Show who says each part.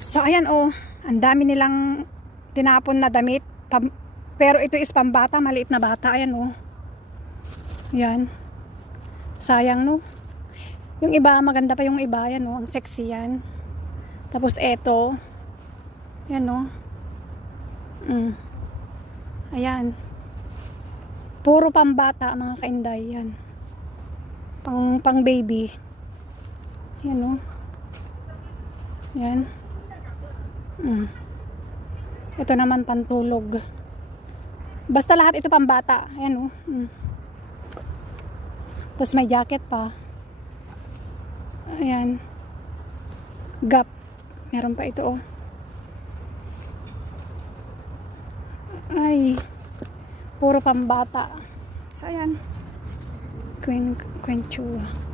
Speaker 1: So ayan oh, ang dami nilang tinapon na damit. Pam- pero ito is pambata, maliit na bata. Ayan oh. Yan. Sayang no. Yung iba, maganda pa yung iba. Yan oh, ang sexy yan. Tapos eto. Yan oh. Mm. Ayan. Puro pambata mga kainday yan. Pang pang baby. Yan oh. Yan. Mm. Ito naman pantulog. Basta lahat ito pambata. Ayan oh. Mm. Tapos may jacket pa. Ayan. Gap. Meron pa ito oh. Ay. Puro pambata. So ayan. Queen, Queen Chua.